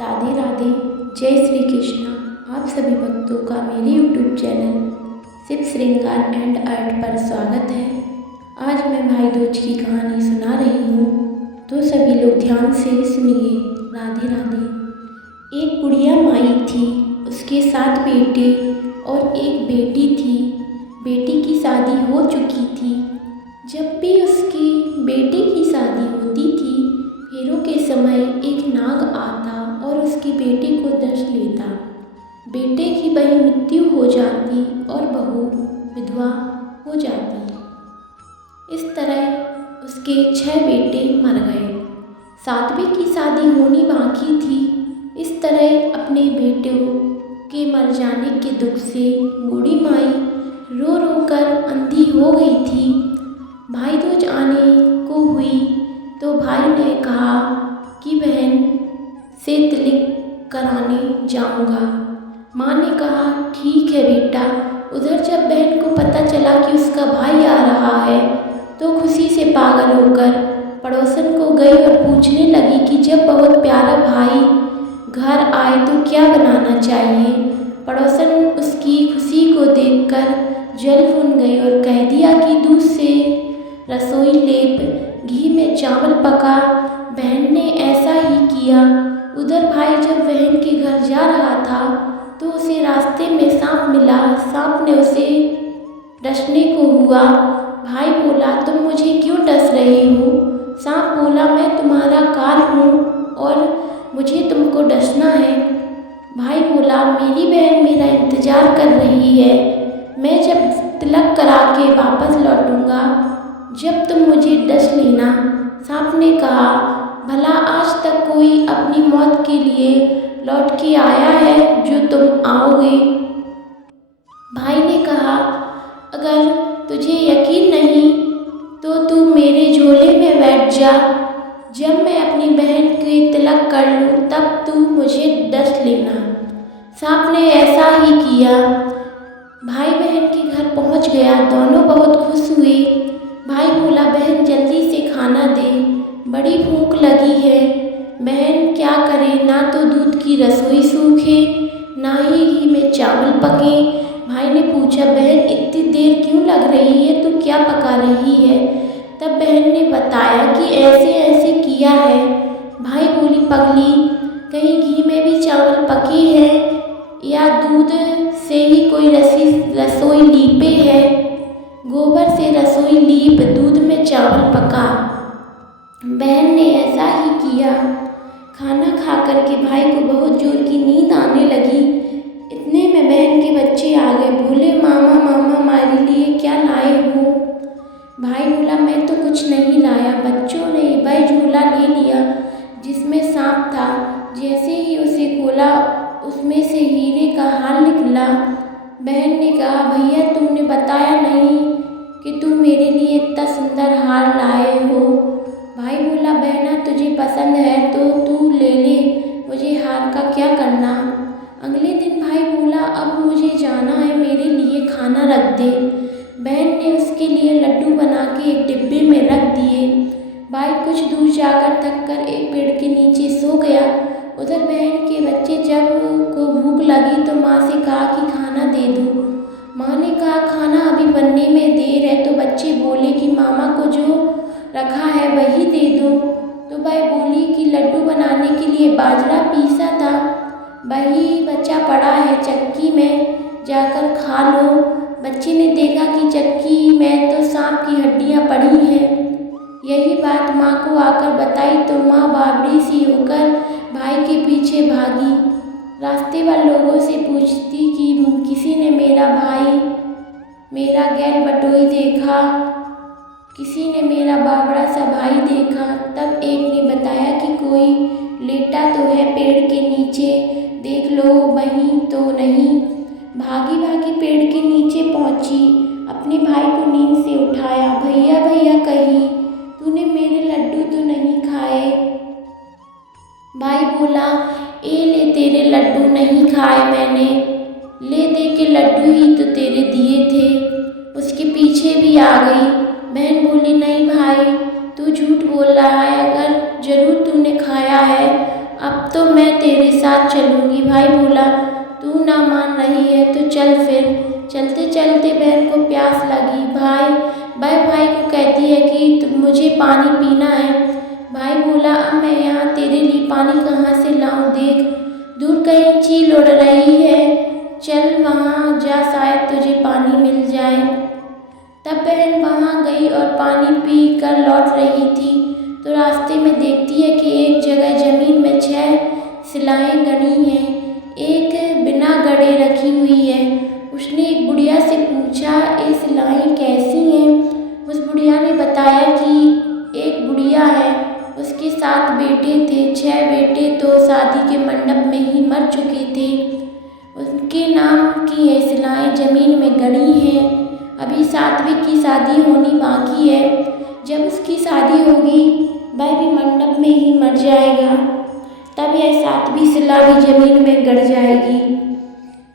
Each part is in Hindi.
राधे राधे। जय श्री कृष्णा। आप सभी भक्तों का मेरे यूट्यूब चैनल शिव श्रृंगार एंड आर्ट पर स्वागत है। आज मैं भाई दूज की कहानी सुना रही हूँ, तो सभी लोग ध्यान से सुनिए। राधे राधे। एक बुढ़िया माई थी, उसके 7 बेटे और एक बेटी थी। बेटी की शादी हो चुकी थी। जब भी उसकी बेटी की शादी होती थी, फेरों के समय एक नाग आता और उसकी बेटी को दर्श लेता। बेटे की वही मृत्यु हो जाती और बहू विधवा हो जाती। इस तरह उसके 6 बेटे मर गए। 7वें की शादी होनी बाकी थी। इस तरह अपने बेटों के मर जाने के दुख से बूढ़ी माई रो रो कर अंधी हो गई थी। भाई दूज आने को हुई तो भाई ने कहा कि बहन से तिलक कराने जाऊंगा। माँ ने कहा ठीक है बेटा। उधर जब बहन को पता चला कि उसका भाई आ रहा है तो खुशी से पागल होकर पड़ोसन को गई और पूछने लगी कि जब बहुत प्यारा भाई घर आए तो क्या बनाना चाहिए। पड़ोसन उसकी खुशी को देखकर जल भुन गई और कह दिया कि दूध से रसोई लेप, घी में चावल पका। बहन ने ऐसा ही किया। उधर भाई जब बहन के घर जा रहा था तो उसे रास्ते में सांप मिला। सांप ने उसे डसने को हुआ। भाई बोला तुम मुझे क्यों डस रहे हो। सांप बोला मैं तुम्हारा काल हूँ और मुझे तुमको डसना है। भाई बोला मेरी बहन मेरा इंतज़ार कर रही है। मैं जब तिलक करा के वापस लौटूंगा जब तुम मुझे डस लेना। सांप ने कहा भला आज तक कोई अपनी मौत के लिए लौट के आया है जो तुम आओगे। भाई ने कहा अगर तुझे यकीन नहीं तो तू मेरे झोले में बैठ जा। जब मैं अपनी बहन के तिलक कर लूँ तब तू मुझे डस लेना। सांप ने ऐसा ही किया। भाई बहन के घर पहुंच गया। दोनों बहुत खुश हुए। भाई बोला बहन जल्दी से खाना दे, बड़ी भूख लगी है। बहन क्या करे, ना तो दूध की रसोई सूखे ना ही घी में चावल पके। भाई ने पूछा बहन इतनी देर क्यों लग रही है, तू क्या पका रही है। तब बहन ने बताया कि ऐसे ऐसे किया है। भाई बोली पगली कहीं घी में भी चावल पके हैं या दूध से ही कोई रसोई लीपे है। गोबर से रसोई लीप, दूध में चावल पका। बहन ने ऐसा ही किया। खाना खा कर के भाई को बहुत जोर की नींद आने लगी। इतने में बहन के बच्चे आ गए। बोले मामा मामा हमारे लिए क्या लाए हो। भाई बोला मैं तो कुछ नहीं लाया। बच्चों ने वह झूला ले लिया जिसमें सांप था। जैसे ही उसे खोला उसमें से हीरे का हार निकला। बहन ने कहा भैया तुमने बताया नहीं कि तुम मेरे लिए इतना सुंदर हार लाए हो। भाई बोला बहना तुझे पसंद है तो तू ले ले, मुझे हार का क्या करना। अगले दिन भाई बोला अब मुझे जाना है, मेरे लिए खाना रख दे। बहन ने उसके लिए लड्डू बना के एक डिब्बे में रख दिए। भाई कुछ दूर जाकर थक कर एक पेड़ के नीचे सो गया। उधर बहन के बच्चे जब को भूख लगी तो माँ से कहा कि खाना दे दो। माँ ने कहा खाना अभी बनने में देर है। तो बच्चे बोले कि मामा को जो रखा है वही दे दो। तो भाई बोली कि लड्डू बनाने के लिए बाजरा पीसा था, वही बचा पड़ा है, चक्की में जाकर खा लो। बच्चे ने देखा कि चक्की में तो सांप की हड्डियाँ पड़ी हैं। यही बात माँ को आकर बताई तो माँ बावड़ी सी होकर भाई के पीछे भागी। रास्ते वाले लोगों से पूछती कि किसी ने मेरा गैल बटोई देखा, किसी ने मेरा बावड़ा सा भाई देखा। तब एक ने बताया कि कोई लेटा तो है पेड़ के नीचे, देख लो वहीं तो नहीं। भागी भागी पेड़ के नीचे पहुंची, अपने भाई को नींद से उठाया। भैया भैया कहीं तूने मेरे लड्डू तो नहीं खाए। भाई बोला ए ले तेरे लड्डू नहीं खाए मैंने, ले दे के लड्डू ही तो तेरे दिए थे। उसके पीछे भी आ गई। बहन बोली नहीं भाई तू झूठ बोल रहा है, अगर जरूर तूने खाया है अब तो मैं तेरे साथ चलूँगी। भाई बोला, तू ना मान रही है तो चल फिर। चलते चलते बहन को प्यास लगी। भाई को कहती है कि मुझे पानी पीना है। भाई बोला, अब मैं यहाँ तेरे लिए पानी कहाँ से लाऊं, देख दूर कहीं चील उड़ रही है, चल वहाँ जा, शायद तुझे पानी मिल जाए। तब बहन वहाँ गई और पानी पी कर लौट रही थी तो रास्ते में देखती है कि एक जगह ज़मीन में 6 शिलाएँ गड़ी हैं, एक बिना गड़े रखी हुई है। उसने एक बुढ़िया से पूछा, ये शिलाएँ कैसी हैं? उस बुढ़िया ने बताया कि एक बुढ़िया है, उसके 7 बेटे थे। 6 बेटे तो शादी के मंडप में ही मर चुके थे। उनके नाम की ये शिलाएँ ज़मीन में गड़ी हैं। अभी 7वीं की शादी होनी बाकी है। जब उसकी शादी होगी वह भी मंडप में ही मर जाएगा, तब यह 7वीं शिला भी ज़मीन में गड़ जाएगी।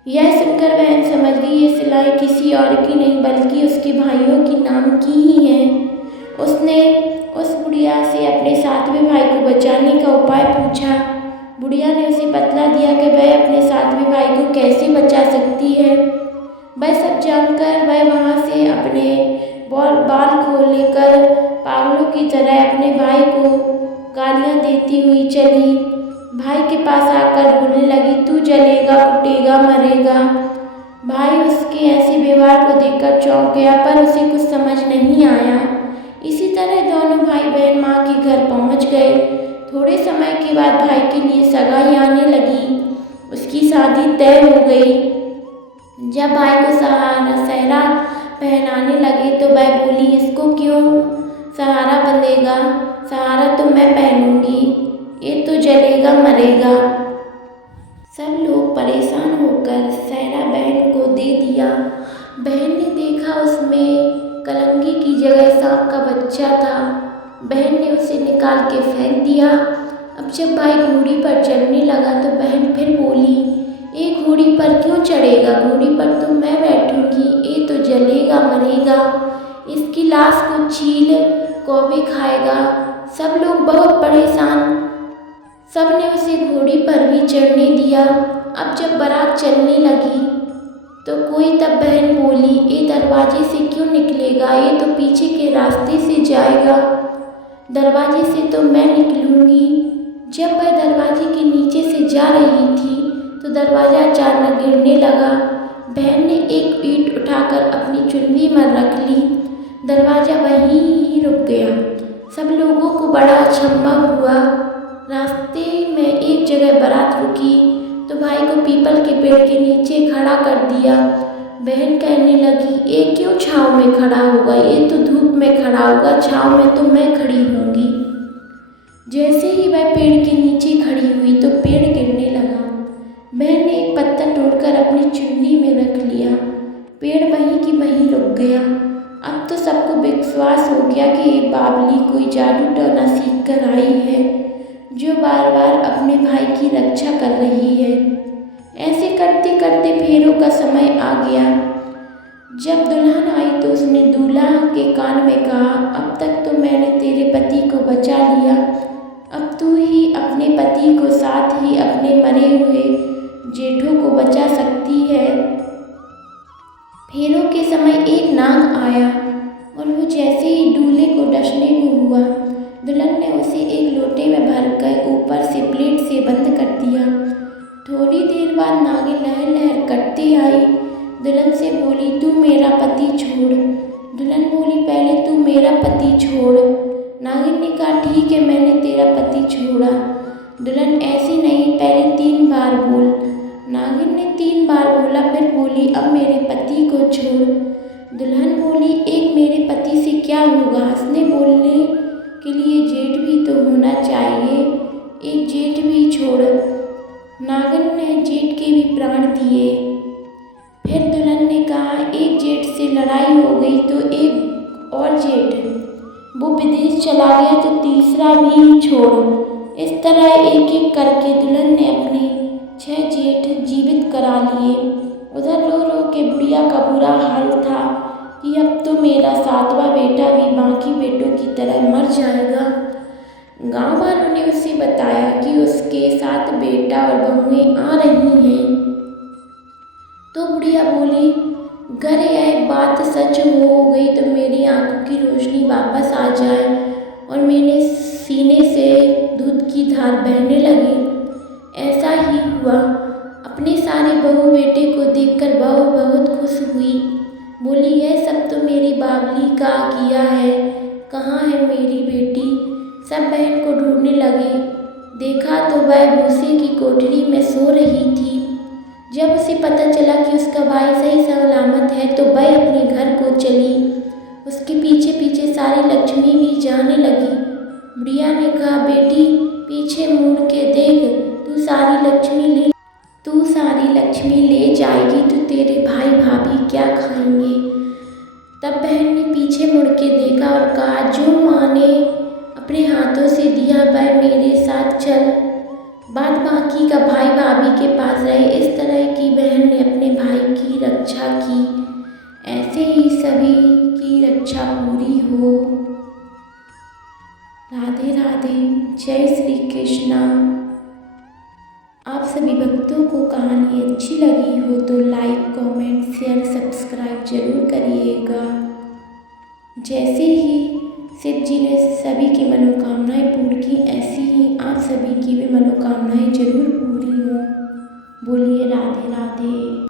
यह सुनकर बहन समझ गई ये शिलाएँ किसी और की नहीं बल्कि उसके भाइयों के नाम की ही हैं। उसने उस बुढ़िया से अपने 7वें भाई को बचाने का उपाय पूछा। बुढ़िया ने उसे बतला दिया कि वह अपने 7वें भाई को कैसे बचा सकती है। वह सब जानकर वह वहाँ से अपने बाल खोल लेकर पागलों की तरह अपने भाई को गालियाँ देती हुई चली। भाई के पास आकर बोलने लगी, तू जलेगा, कुटेगा, मरेगा। भाई उसके ऐसे व्यवहार को देखकर चौंक गया, पर उसे कुछ समझ नहीं आया। इसी तरह दोनों भाई बहन माँ के घर पहुँच गए। थोड़े समय के बाद भाई के लिए सगाई आने लगी। उसकी शादी तय हो गई। जब भाई को सहरा पहनाने लगे तो वह बोली, इसको क्यों सहारा बंधेगा? सहारा तो मैं पहनूंगी, ये तो जलेगा, मरेगा। सब लोग परेशान होकर सहरा बहन को दे दिया। बहन ने देखा उसमें कलंगी की जगह सांप का बच्चा था। बहन ने उसे निकाल के फेंक दिया। अब जब भाई घोड़ी पर चढ़ने लगा तो बहन फिर बोली, एक घोड़ी पर क्यों चढ़ेगा? घोड़ी पर तो मैं बैठूंगी, ये तो जलेगा, मरेगा, इसकी लाश को चील कौवे खाएगा। सब लोग बहुत परेशान। सबने उसे घोड़ी पर भी चढ़ने दिया। अब जब बारात चलने लगी तो कोई तब बहन बोली, ये दरवाजे से क्यों निकलेगा? ये तो पीछे के रास्ते से जाएगा, दरवाजे से तो मैं निकलूंगी। जब वह दरवाजे के नीचे से जा रही थी तो दरवाज़ा अचानक गिरने लगा। बहन ने एक ईंट उठाकर अपनी चुन्नी में रख ली। दरवाज़ा वहीं ही रुक गया। सब लोगों को बड़ा अचंभा हुआ। रास्ते में एक जगह बारात रुकी तो भाई को पीपल के पेड़ के नीचे खड़ा कर दिया। बहन कहने लगी, ये क्यों छाँव में खड़ा होगा? ये तो धूप में खड़ा होगा, छाँव में तो मैं खड़ी होंगी। जैसे ही वह पेड़ के नीचे खड़ी हुई तो पेड़ गिरने लगा। बहन ने एक पत्ता तोड़कर अपनी चुन्नी में रख लिया। पेड़ वहीं की वहीं रुक गया। अब तो सबको विश्वास हो गया कि ये बावली कोई जादू टोना सीख कर आई है, जो बार बार अपने भाई की रक्षा कर रही है। ऐसे करते करते फेरों का समय आ गया। जब दुल्हन आई तो उसने दूल्हा के कान में कहा, अब तक तो मैंने तेरे पति को बचा लिया, अब तू ही अपने पति को साथ ही अपने मरे हुए जेठों को बचा सकती है। फेरों के समय एक नाग आया और वो जैसे ही दूल्हे को डसने को हुआ, दुल्हन ने उसे एक लोटे में भरकर ऊपर से प्लेट से बंद कर दिया। थोड़ी देर बाद नागिन लहर लहर करती आई। दुल्हन से बोली, तू मेरा पति छोड़। दुल्हन बोली, पहले तू मेरा पति छोड़। नागिन ने कहा, ठीक है, मैंने तेरा पति छोड़ा। दुल्हन, ऐसे नहीं, पहले 3 बार बोल। नागिन ने 3 बार बोला, फिर बोली, अब मेरे पति को छोड़। दुल्हन बोली, एक मेरे पति से क्या होगा? हंसने बोलने के लिए जेठ भी तो होना चाहिए, एक जेठ भी छोड़। नागिन ने जेठ के भी प्राण दिए। फिर दुल्हन ने कहा, एक जेठ से लड़ाई हो गई तो एक और जेठ वो विदेश चला गया तो तीसरा भी छोड़। इस तरह एक एक करके दुल्हन ने अपने 6 जेठ जीवित करा लिए। उधर रो रो के बुढ़िया का बुरा हाल था कि अब तो मेरा 7वां बेटा भी बाकी बेटों की तरह मर जाएगा। गांव वालों ने उसे बताया कि उसके साथ बेटा और बहुएं आ रही हैं। तो बुढ़िया बोली, अगर यह बात सच हो गई तो मेरी आंखों की रोशनी वापस आ जाए और मेरे सीने से दूध की धार बहने लगी। ऐसा ही हुआ। अपने सारे बहू बेटे को देखकर बहू बहुत खुश हुई। बोली, यह सब तो मेरी बाबली का किया है, कहाँ है मेरी बेटी। सब बहन को ढूंढने लगे। देखा तो वह भूसे की कोठरी में सो रही थी। जब उसे पता चला कि उसका भाई सही सलामत है तो वह अपने घर को चली। उसके पीछे पीछे सारी लक्ष्मी भी जाने लगी। बुढ़िया ने कहा, बेटी पीछे मुड़ के देख, तू सारी लक्ष्मी ले जाएगी तो तेरे भाई भाभी क्या खाएंगे। तब बहन ने पीछे मुड़ के देखा और कहा, जो माँ ने अपने हाथों से दिया वह मेरे साथ चल। बाद बाकी का भाई भाभी के पास रहे। इस तरह की बहन ने अपने भाई की रक्षा की। ऐसे ही सभी की रक्षा पूरी हो। राधे राधे। जय श्री कृष्णा। आप सभी भक्तों को कहानी अच्छी लगी हो तो लाइक, कमेंट, शेयर, सब्सक्राइब जरूर करिएगा। जैसे ही शिव जी ने सभी की मनोकामनाएं पूरी की, ऐसी ही आप सभी की भी मनोकामनाएं जरूर पूरी हों। बोलिए राधे राधे।